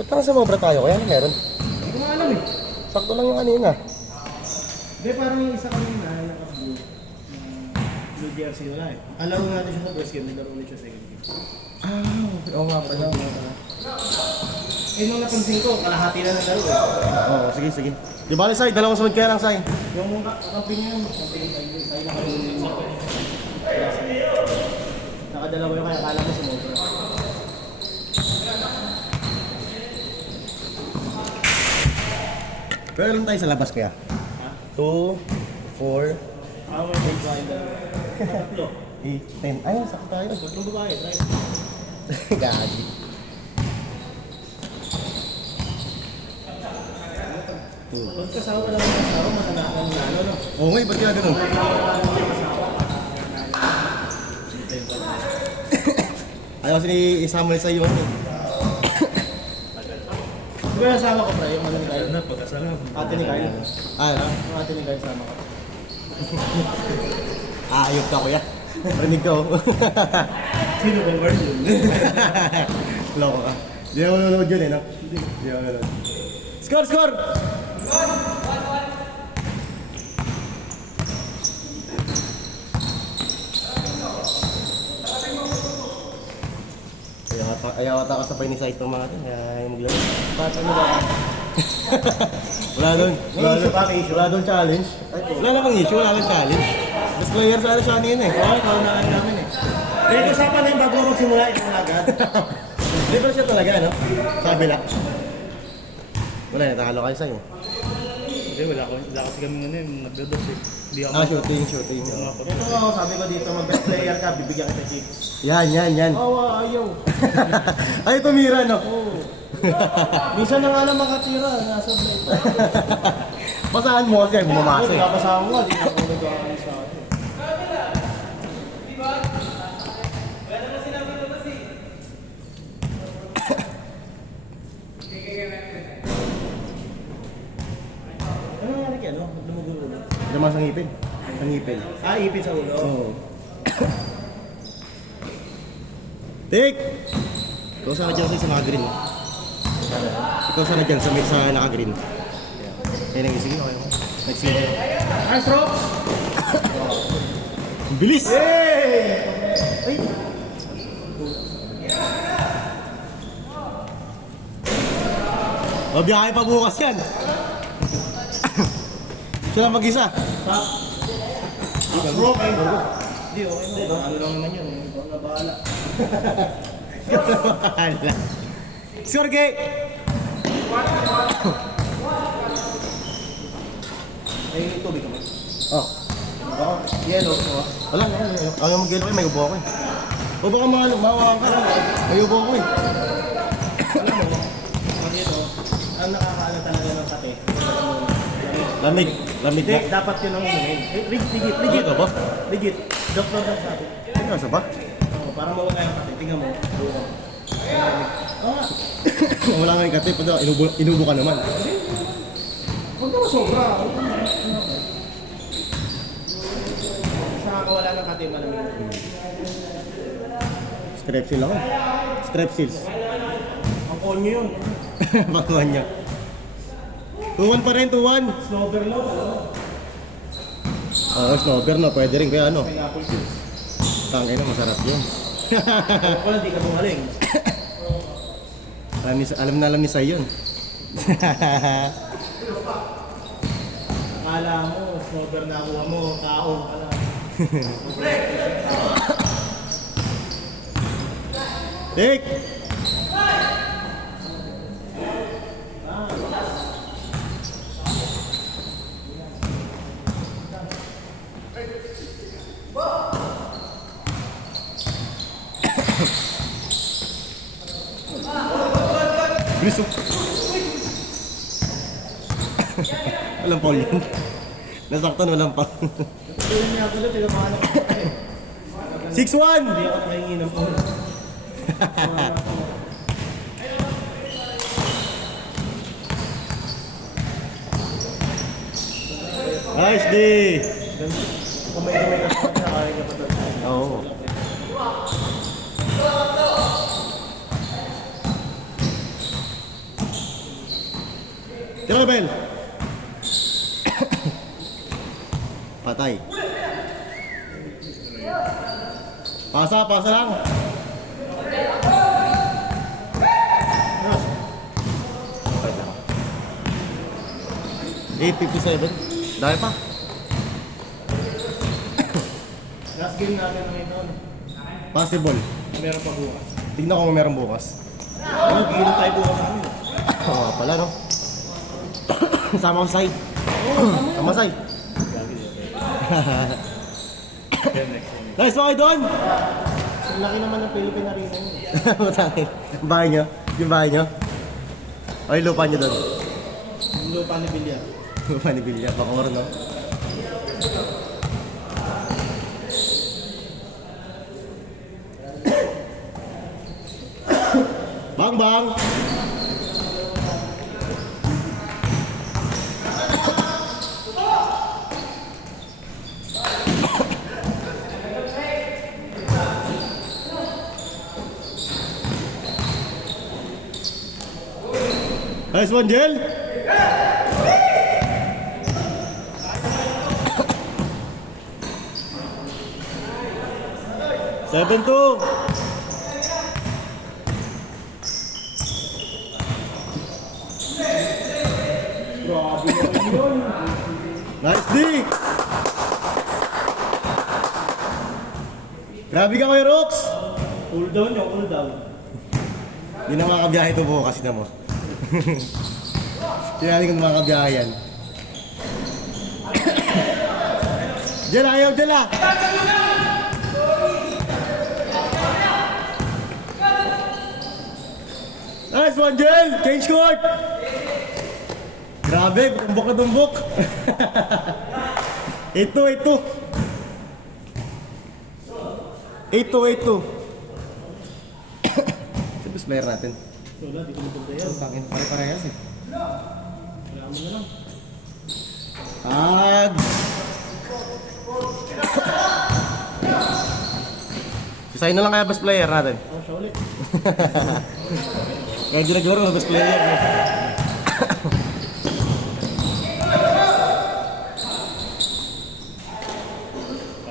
Ba't parang sumobra tayo? Kaya ano meron? Hindi ko nga alam eh. Sakto lang yung kanina. Hindi, parang yung isa kanina, naka-blue. Blue jersey wala eh. Alaro natin siya sa first game, naglaro ulit siya sa second game. Oo nga pala. Eh, nung napansin ko, kalahati na naglaro eh. Oo, sige, sige. Di bali, Sai. Dalawang sunod kaya lang, Sai. Yung kakampi niya yun, tayo nakalunod. Nakadalawa yung kaya akala mo sumobra. Pero alam tayo sa labas kaya? 2, 4, Ah, may big bahay na. Tatlo. 8, 10. Ayun, sakto tayo. Tatlong babae, try. Gagi. Pag kasama lang ng kasama, matanakan na ano, no? Oo nga, ba't kaya ganun? Ayaw kasi isama sa iyo. Di ba nasama ko pa yung ano ni Kyle? Ate ni Kyle. Ah, Yung ate ni Kyle sama ko. ayok ka kuya. Rinig ko. Sino bang guard yun? Loko ka. Di ako nanonood yun eh, no? Di ako nanonood. Score, score! Ayaw ata kasabay ni Saito mga ito. Kaya yung maglaro. Ba't ano ba? Wala doon. May issue pa, may issue. Wala doon challenge. Wala namang issue, wala lang challenge. Best player sana siya yun eh. Oo, ikaw na namin eh. Dahil usapan na yung bago magsimula, ikaw na agad. Di ba siya talaga, no? Sabi lang. Wala, natahalo kayo sa'yo. Hindi, wala kasi kami ano yung nagdados eh. Hindi ako. Shooting. Ito nga, sabi ko dito, mag-best player ka, bibigyan kita chips. Yan. Oo, ayaw. Ay, tumira, no? Oo. Minsan na nga lang makatira, nasa blade. Basahan mo kasi, bumamasa eh. Kapasama mo, di na ako nag-aaral sa akin. Ano nangyari kaya, no? Lumugulo na. Lamas ang ngipin. Ang ngipin. Ah, ipit sa ulo. Oo. Tik! Ikaw sana dyan sa naka-green. Ikaw sana dyan sa naka-green. Ayun ang sige, okay mo. Next game. Ah, strokes! Bilis! Hey! Ay! O, biyahe pa bukas yan. Siya lang mag-isa. Stroke eh. Hindi, okay na. Ano lang naman yun. Ikaw na bahala. Wala. Sorge! Ay, tubig ka ba? Oh. Baka, yellow. Oh. Wala. Ang mag-gelo ko, may ubo ako eh. O baka mawawang ka lang. May ubo ako eh. Alam mo, pag ito, ang nakakaano talaga ng kape. Lamig. Lamig Hindi, na. dapat yun ang inumin. Legit. Ito ba? Legit. Doktor lang sabi. Ano sa ba? Oo, para mawala yung kape. Tingnan mo. Buka. Oo nga. Wala nga yung katip. Inubo ka naman. Huwag naman sobra. Sa nakakawala ng kape, malamig. Strepsil ako. Strepsils. Ang konyo yun. Bakuhan niya. 2-1 pa rin, 2-1. Snowber lang. Oo, snowber na. Pwede rin kaya ano. Pineapple juice. Tangay na, masarap yun. Kung wala, di ka bumaling. Alam ni Sai yun. Akala mo, snowber na kuha mo, kaong ka lang. Tik! Bilis oh. Walang Paul yun. Nasaktan, walang Paul. Tulad niya ako doon, tinamaan ako. 6-1! Hindi ako nakahingi ng phone. Nice day! Kumay-kumay ka sa akin, nakain ka pa doon. Oo. Tira Bel. Patay. Pasa lang. Patay lang. 8:57. Dahil pa. Last game natin na ito. Possible. Meron pa bukas. Tignan ko kung meron bukas. Ano, gilid tayo bukas namin. Oo pala no. Sama ko say. Sama say. Then next one. Guys, okay doon. Ang laki naman ng Philippine Arena yun. Matangin. Bahay nyo? Yung bahay nyo? O yung lupa nyo doon? Yung lupa ni Villar. Lupa ni Bilya, Bacoor, no? Bang bang! Nice one, Jel! Seven two. Grabe naman yun. Nice D! Grabe ka kayo, Rox! Cool down yung cool down. Hindi na makakabiyahe ito bukas na mo. Tinali kong makakabiyahe yan. Diyan ayaw, diyan ah! Nice one, Jel! Change court! Grabe, tumbok na tumbok. Ito. 8-2. Sino best player natin? Wala, di ko napunta yan. Tangin, pare-parehas eh. Kaya mo na lang. Tag! Isayin na lang kaya best player natin. Oh, siya ulit. Kaya di naguro na best player. No?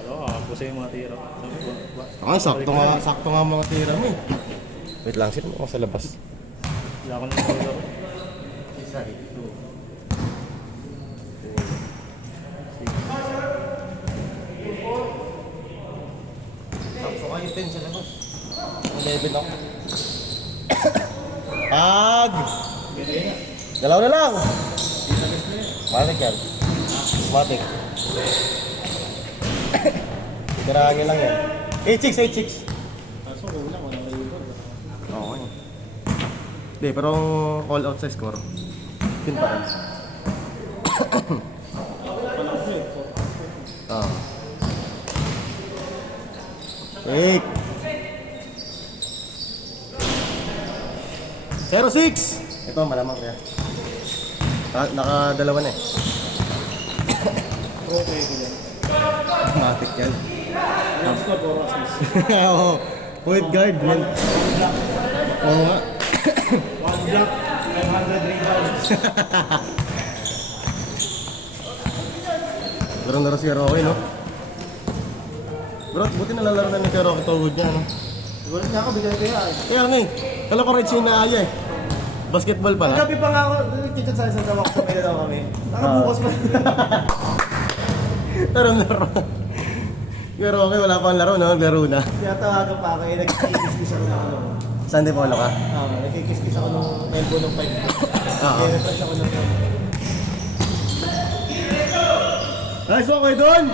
Ano, pusa yung mga tira. Sabi ko, Ah, sakto nga mga tira mo eh. Wait lang, sino mo sa labas? wala ko nang tira ko. Isa, 2. Sakto kayo 10 sa labas. 11 ako. Ag! Dalaw na lang! Matik yan. Matik. Tirangin lang yan. 8-6. Kaso kulang, walang rebound. Okay. Hindi, pero all out sa score. 10 pa rin. Walang play. Ah. 8. 0-6. Ito, malamang kaya. Nakadalawa na eh. Okay ko yan. Matik yan. Last score, 4 assists. Oo. Point guard, man. Oo nga. 1 block, 500 rebounds. Laro si Rocky, no? Bro, buti nalalaro na ni Rocky tawag niya, no? Siguro niya ako, bigay kaya eh. Kaya nga eh. Kala ko red sin na aya eh. Basketball pala. Gabi pa nga ako, kitchat sa isang tawak sa may daw kami. Nakabukas pa. Laro. Pero okay, wala pang laro, no? Laro na. Kaya tawagan pa ako, nagkikis-kis ako ng ano. Sunday polo ka? Nagkikis-kis ako ng elbow ng 5. Kaya refresh ako ng Nice one kayo doon!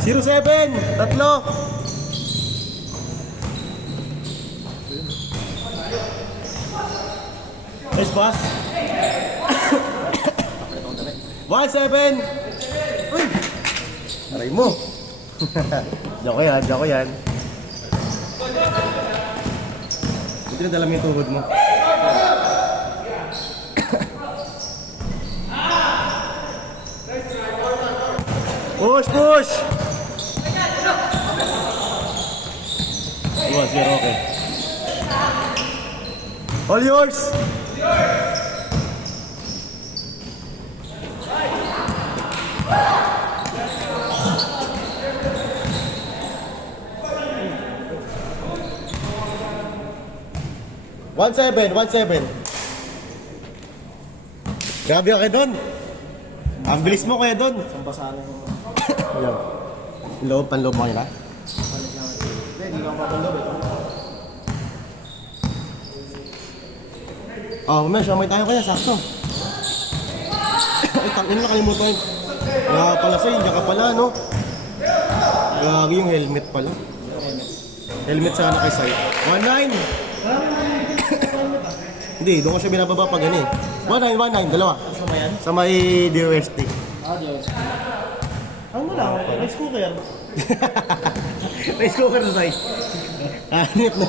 0-7! Tatlo! Nice pass! 1-7! Uy! Aray mo! Joko yan. Buti na dala mo yung tuhod mo. Push! Iwan si Roque. All yours! One seven. Grabe ka kay Don. Ang bilis mo kaya Don. Isang basahan mo. Ayan. Loob, panloob mo nila. Balik lang. Hindi, hindi lang papalob ito. Oh, may siya, may tayo kaya, sakto. Ay, tangin na nakalimutan. Kaya pala sa'yo, hindi ka pala, no? Gagi yung helmet pala. Helmet sana kay Sai. 1-9! Hindi, doon ko siya binababa pag ano eh. 1-9, dalawa. Gusto mo yan? Sa may DOST. Diyos. Ano lang, rice cooker. Rice cooker na Sai. Hanip na.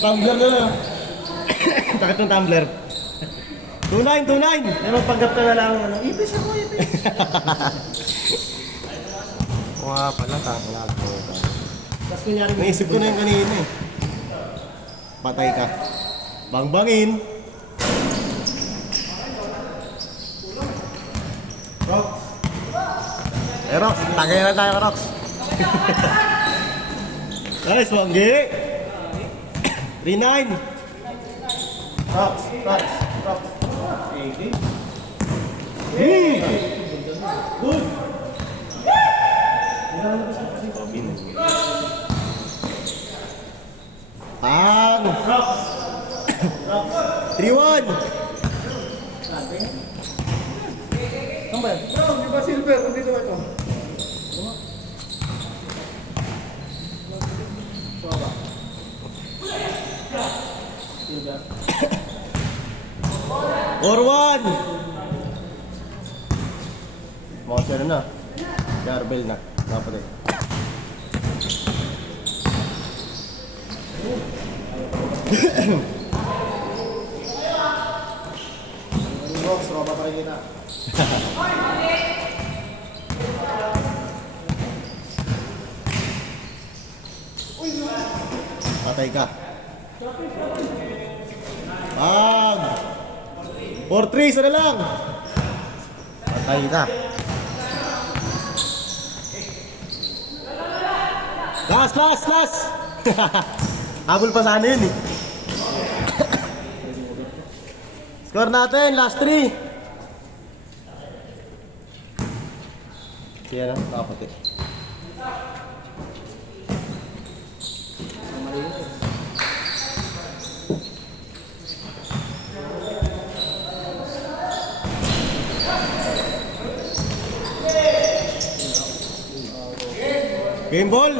Tumbler na lang. Takit ng tumbler. 2-9! May magpanggap ka na lang, ano, ipis ako, ipis. Oo nga pala, takot. Tapos kunyari, Naisip ko na yung kanina eh. Patay ka. Bangbangin. Rock. Rox, tagay na tayo, Rox. Nice, Wanggi. 3-9. Rocks. Okay. Good. Ang. Rocks. 3-1. Ano ba yan? Bro, di ba silver? Kung dito ba ito? Silver. 4-1. Mga siya na. Garbel na. Dapat eh. Rocks, roba pa rin kita. Patay ka. Pag. 4-3, isa na lang. Patay ka. Last. Habol pa sana yun eh. Score natin, last 3. Siya na, dapat eh. Game ball.